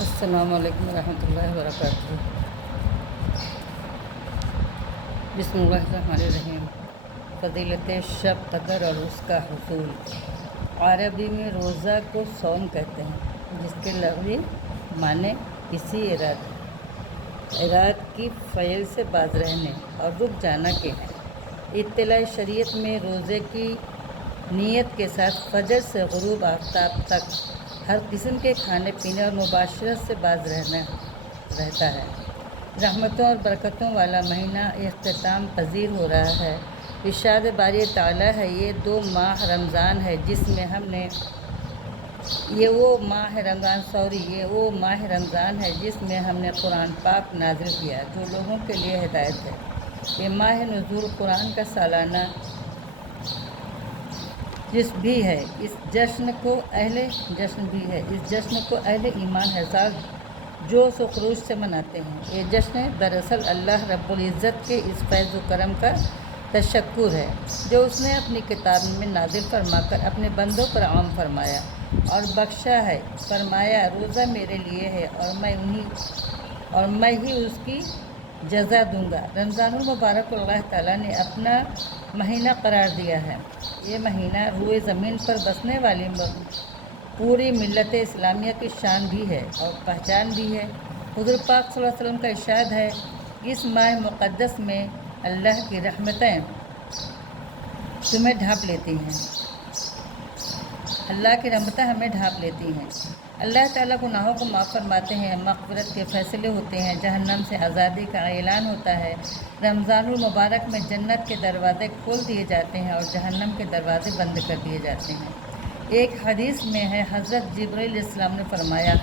السلام علیکم ورحمۃ اللہ وبرکاتہ۔ بسم اللہ الرحمن الرحیم۔ فضیلت شب قدر اور اس کا حصول۔ عربی میں روزہ کو صوم کہتے ہیں، جس کے لغوی معنی کسی اراد کی فعل سے باز رہنے اور رک جانا کے ہیں۔ اطلاع شریعت میں روزے کی نیت کے ساتھ فجر سے غروب آفتاب تک ہر قسم کے کھانے پینے اور مباشرت سے باز رہتا ہے۔ رحمتوں اور برکتوں والا مہینہ اختتام پذیر ہو رہا ہے۔ ارشاد باری تعالیٰ ہے، یہ وہ ماہ رمضان ہے جس میں ہم نے قرآن پاک نازل کیا، جو لوگوں کے لیے ہدایت ہے۔ یہ ماہ نزول قرآن کا سالانہ جس بھی ہے، اس جشن کو اہل ایمان ہزار جوش و خروش سے مناتے ہیں۔ یہ جشن دراصل اللہ رب العزت کے اس فیض و کرم کا تشکر ہے جو اس نے اپنی کتاب میں نازل فرما کر اپنے بندوں پر عام فرمایا اور بخشا ہے۔ فرمایا، روزہ میرے لیے ہے اور میں ہی اس کی جزا دوں گا۔ رمضان المبارک اللہ تعالیٰ نے اپنا مہینہ قرار دیا ہے۔ یہ مہینہ روئے زمین پر بسنے والی پوری ملت اسلامیہ کی شان بھی ہے اور پہچان بھی ہے۔ حضور پاک صلی اللہ علیہ وسلم کا ارشاد ہے، اس ماہ مقدس میں اللہ کی رحمتیں تمہیں ڈھانپ لیتی ہیں۔ اللہ کی رحمتیں ہمیں ڈھانپ لیتی ہیں۔ اللہ تعالیٰ گناہوں کو معاف فرماتے ہیں، مغفرت کے فیصلے ہوتے ہیں، جہنم سے آزادی کا اعلان ہوتا ہے۔ رمضان المبارک میں جنت کے دروازے کھول دیے جاتے ہیں اور جہنم کے دروازے بند کر دیے جاتے ہیں۔ ایک حدیث میں ہے، حضرت جبرائیل علیہ السلام نے فرمایا،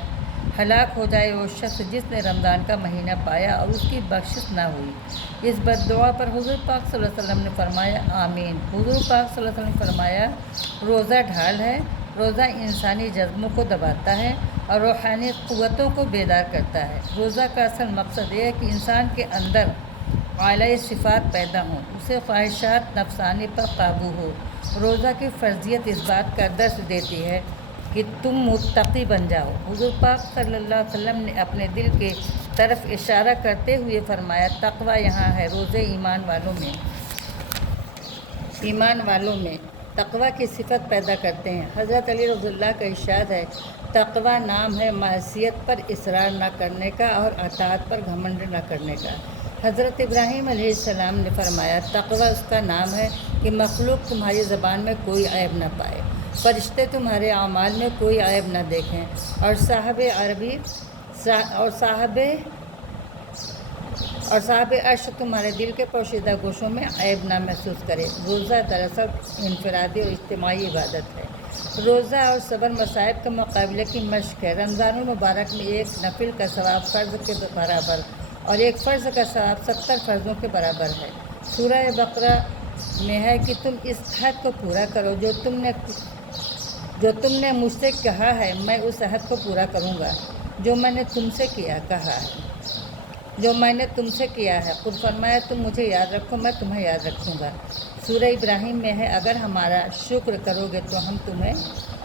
ہلاک ہو جائے وہ شخص جس نے رمضان کا مہینہ پایا اور اس کی بخشش نہ ہوئی۔ اس بد دعا پر حضور پاک صلی اللہ علیہ وسلم نے فرمایا، آمین۔ حضور پاک صلی اللہ علیہ وسلم نے فرمایا، روزہ ڈھال ہے۔ روزہ انسانی جذبوں کو دباتا ہے اور روحانی قوتوں کو بیدار کرتا ہے۔ روزہ کا اصل مقصد یہ ہے کہ انسان کے اندر اعلیٰ صفات پیدا ہوں، اسے خواہشات نفسانی پر قابو ہو۔ روزہ کی فرضیت اس بات کا درس دیتی ہے کہ تم متقی بن جاؤ۔ حضور پاک صلی اللہ علیہ وسلم نے اپنے دل کے طرف اشارہ کرتے ہوئے فرمایا، تقویٰ یہاں ہے، روزے ایمان والوں میں تقویٰ کی صفت پیدا کرتے ہیں۔ حضرت علی رضی اللہ کا ارشاد ہے، تقویٰ نام ہے معصیت پر اصرار نہ کرنے کا اور اطاعت پر گھمنڈ نہ کرنے کا۔ حضرت ابراہیم علیہ السلام نے فرمایا، تقویٰ اس کا نام ہے کہ مخلوق تمہاری زبان میں کوئی عیب نہ پائے، فرشتے تمہارے اعمال میں کوئی عیب نہ دیکھیں اور صاحب عرش تمہارے دل کے پوشیدہ گوشوں میں عیب نہ محسوس کرے۔ روزہ دراصل انفرادی اور اجتماعی عبادت ہے۔ روزہ اور صبر مصائب کے مقابلے کی مشق ہے۔ رمضان المبارک میں ایک نفل کا ثواب فرض کے برابر اور ایک فرض کا ثواب 70 فرضوں کے برابر ہے۔ سورہ بقرہ میں ہے کہ تم اس عہد کو پورا کرو جو تم نے مجھ سے کہا ہے، میں اس عہد کو پورا کروں گا جو میں نے تم سے کیا ہے۔ خود فرمایا، تم مجھے یاد رکھو، میں تمہیں یاد رکھوں گا۔ سورہ ابراہیم میں ہے، اگر ہمارا شکر کرو گے تو ہم تمہیں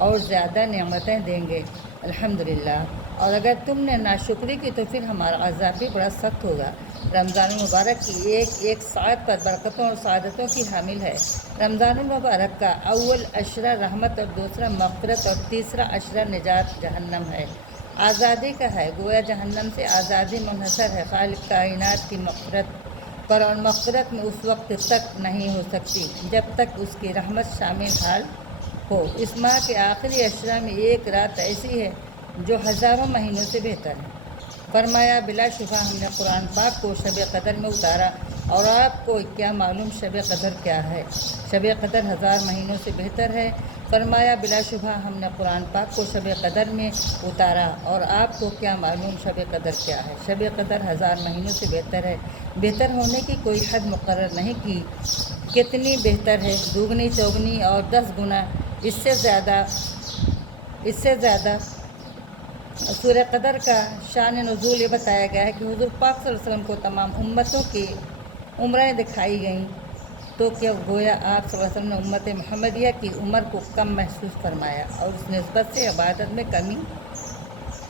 اور زیادہ نعمتیں دیں گے، الحمدللہ، اور اگر تم نے ناشکری کی تو پھر ہمارا عذاب بھی بڑا سخت ہوگا۔ رمضان المبارک کی ایک ساعت پر برکتوں اور سعادتوں کی حامل ہے۔ رمضان المبارک کا اول عشرہ رحمت اور دوسرا مغفرت اور تیسرا عشرہ نجات جہنم ہے، آزادی کا ہے۔ گویا جہنم سے آزادی منحصر ہے خالق کائنات کی مغفرت پر، اور مغفرت میں اس وقت تک نہیں ہو سکتی جب تک اس کی رحمت شامل حال ہو۔ اس ماہ کے آخری عشرہ میں ایک رات ایسی ہے جو ہزاروں مہینوں سے بہتر ہے۔ فرمایا، بلا شبہ ہم نے قرآن پاک کو شب قدر میں اتارا، اور آپ کو کیا معلوم شب قدر کیا ہے؟ شب قدر 1000 مہینوں سے بہتر ہے۔ فرمایا، بلا شبہ ہم نے قرآن پاک کو شب قدر میں اتارا، اور آپ کو کیا معلوم شب قدر کیا ہے؟ شب قدر 1000 مہینوں سے بہتر ہے۔ بہتر ہونے کی کوئی حد مقرر نہیں کی، کتنی بہتر ہے، دوگنی چوگنی اور 10 گنا اس سے زیادہ۔ سورہ قدر کا شان نزول یہ بتایا گیا ہے کہ حضور پاک صلی اللہ علیہ وسلم کو تمام امتوں کی عمریں دکھائی گئیں، تو کیا گویا آپ صلی اللہ علیہ وسلم نے امت محمدیہ کی عمر کو کم محسوس فرمایا اور اس نسبت سے عبادت میں کمی